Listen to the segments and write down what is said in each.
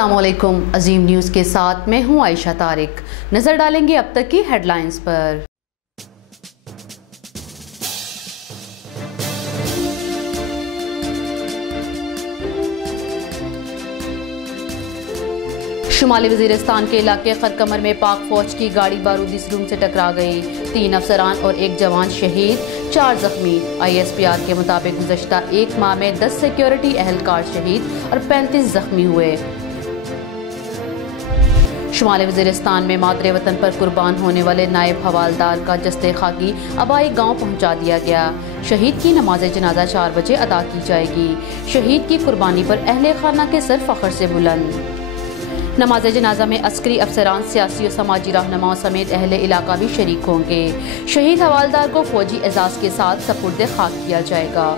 अस्सलामुअलैकुम। अजीम न्यूज़ के साथ मैं हूं आयशा तारिक। नज़र डालेंगे अब तक की हेडलाइंस पर। शुमाली वजीरिस्तान के इलाके खरकमर में पाक फौज की गाड़ी बारूदी सलूम से टकरा गई। 3 अफसरान और 1 जवान शहीद, 4 जख्मी। ISPR के मुताबिक गुज़श्ता 1 माह में 10 सिक्योरिटी अहलकार शहीद और 35 जख्मी हुए। शुमाली वजीरिस्तान में मातरे वतन पर कुर्बान होने वाले नायब हवालदार का जस्ते खाकी अबाई गांव पहुंचा दिया गया। शहीद की नमाज जनाजा 4 बजे अदा की जाएगी। शहीद की कुर्बानी पर अहले खाना के सर फख्र से बुलंद। नमाज जनाजा में अस्करी अफसरान, सियासी और समाजी रहनुमाओं समेत अहले इलाका भी शरीक होंगे। शहीद हवालदार को फौजी एजाज के साथ सपुर्द खाक किया जाएगा।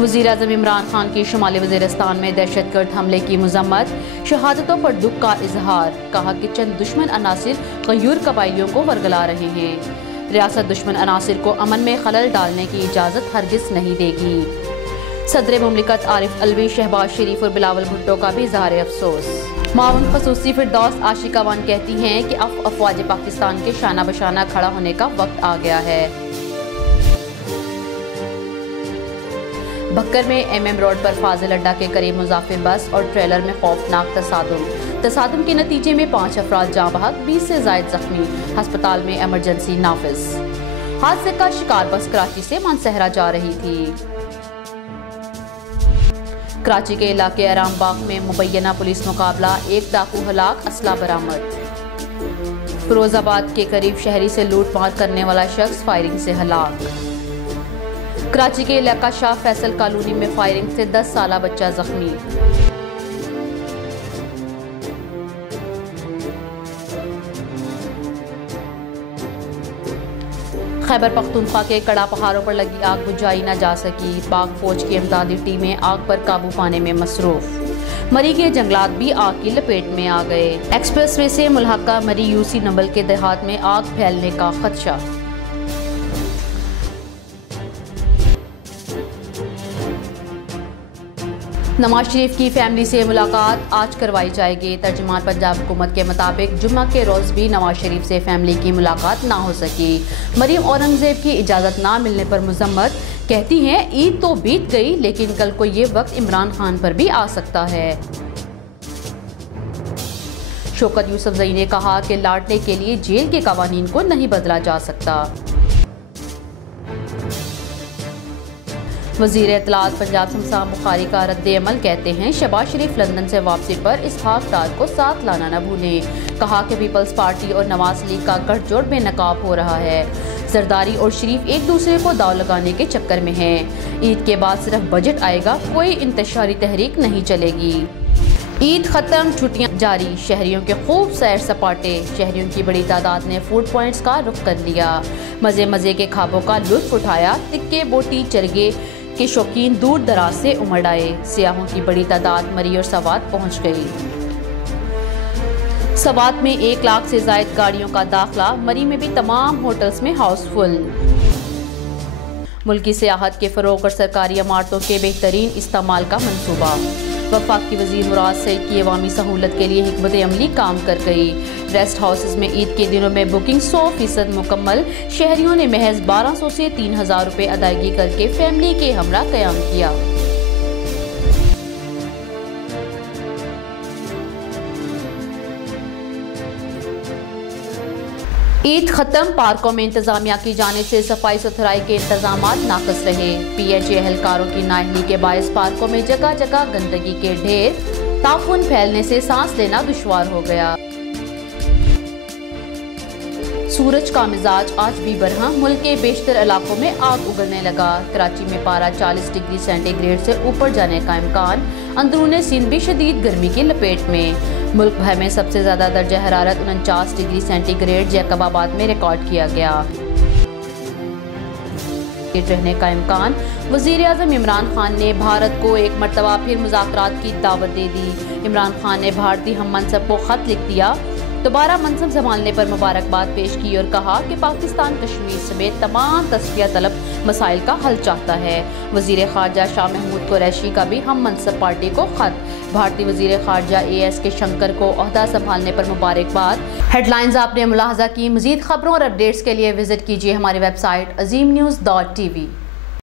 वज़ीर-ए-आज़म इमरान खान की शुमाली वज़ीरिस्तान में दहशतगर्द हमले की मज़म्मत, शहादतों पर दुख का इजहार। कहा कि चंद दुश्मन अनासिर गयूर कबाइलियों को वरगला रहे हैं। रियासत दुश्मन अनासिर को अमन में खलल डालने की इजाज़त हरगिज़ नहीं देगी। सदर मुमलिकत आरिफ अलवी, शहबाज शरीफ और बिलावल भुट्टो का भी इज़हार अफसोस। माउन खसूसी फिरदौस आशिकावान कहती हैं कि अफवाज पाकिस्तान के शाना बशाना खड़ा होने का वक्त आ गया है। बक्कर में MM रोड पर फाजिल अड्डा के करीब मुसाफिर बस और ट्रेलर में खौफनाक तसादुम के नतीजे में 5 अफराद जाँ बहक, 20 से ज़ायद जख्मी। अस्पताल में इमरजेंसी नाफिज। हादसे का शिकार बस कराची से मानसहरा जा रही थी। कराची के इलाके आराम बाग में मुबैना पुलिस मुकाबला, 1 डाकू हलाक, असला बरामद। फिरोजाबाद के करीब शहरी से लूटमार करने वाला शख्स फायरिंग से हलाक। कराची के इलाका शाह फैसल कॉलोनी में फायरिंग से 10 साला बच्चा जख्मी। खैबर पख्तूनख्वा के कड़ा पहाड़ों पर लगी आग बुझाई न जा सकी। पाक फौज की इमदादी टीमें आग पर काबू पाने में मसरूफ। मरी के जंगलात भी आग की लपेट में आ गए। एक्सप्रेसवे से मुल्हका मरी UC नंबल के देहात में आग फैलने का खदशा। नवाज शरीफ की फैमिली से मुलाकात आज करवाई जाएगी। तर्जुमान पंजाब हुकूमत के मुताबिक जुम्मा के रोज़ भी नवाज शरीफ से फैमिली की मुलाकात ना हो सकी। मरीम औरंगजेब की इजाज़त ना मिलने पर मुजम्मत, कहती हैं ईद तो बीत गई लेकिन कल को ये वक्त इमरान खान पर भी आ सकता है। शौकत यूसुफजई ने कहा कि लाटने के लिए जेल के कवानीन को नहीं बदला जा सकता। वज़ीर इत्तलात पंजाब शमशान बुखारी का रद्द-ए-अमल, कहते हैं शहबाज शरीफ लंदन से वापसी पर इसहाक डार को साथ लाना न भूलें। कहा कि पीपल्स पार्टी और नवाज लीग का गठजोड़ बेनकाब हो रहा है। जरदारी और शरीफ एक दूसरे को दाव लगाने के चक्कर में हैं। ईद के बाद सिर्फ बजट आएगा, कोई इंतशारी तहरीक नहीं चलेगी। ईद खत्म, छुट्टियां जारी, शहरियों के खूब सैर सपाटे। शहरियों की बड़ी तादाद ने फूड पॉइंट्स का रुख कर लिया। मजे मजे के खाबों का लुत्फ उठाया। तिक्के, बोटी, चरगे के शौकीन दूर दराज से उमड़ आए। सियाहों की बड़ी तादाद मरी और सवात पहुंच गई। सवात में 1 लाख से ज़ायद गाड़ियों का दाखिला। मरी में भी तमाम होटल्स में हाउसफुल। मुल्की सियाहत के फ़रोग़ और सरकारी इमारतों के बेहतरीन इस्तेमाल का मंसूबा। वफाकी वज़ीर मुराद सईद की अवामी सहूलत के लिए हिकमत अमली काम कर गई। रेस्ट हाउसेस में ईद के दिनों में बुकिंग 100% मुकम्मल। शहरियों ने महज 1200 से 3000 रुपये अदायगी करके फैमिली के हमरा क़याम किया। ईद खत्म, पार्कों में इंतजामिया की जानिब से सफाई सुथराई के इंतजामात नाक़िस रहे। PHA एहलकारों की नाअहली के बायस पार्कों में जगह जगह गंदगी के ढेर, ताफून फैलने से सांस लेना दुश्वार हो गया। सूरज का मिजाज आज भी बरहा, मुल्क के बेशतर इलाकों में आग उगलने लगा। कराची में पारा 40 डिग्री सेंटीग्रेड से ऊपर जाने का इम्कान। अंदरूने सिंध भी शदीद गर्मी की लपेट में। मुल्क भर में सबसे ज्यादा दर्जा हरारत 49 डिग्री सेंटीग्रेड जैकबाबाद में रिकॉर्ड किया गया। रहने का इम्कान। वज़ीर-ए-आज़म इमरान खान ने भारत को एक मरतबा फिर मुज़ाकरात की दावत दे दी। इमरान खान ने भारतीय हम मनसब को खत लिख दिया। दोबारा मनसब संभालने पर मुबारकबाद पेश की और कहा कि पाकिस्तान कश्मीर समेत तमाम तस्फिया तलब मसाइल का हल चाहता है। वजीर खारजा शाह महमूद कुरैशी का भी हम मनसब पार्टी को खत। भारतीय वजीर खारजा AS के शंकर को ओहदा संभालने पर मुबारकबाद। हेडलाइंस आपने मुलाहजा की। मजीद खबरों और अपडेट्स के लिए विजिट कीजिए हमारी वेबसाइट azimnews.tv।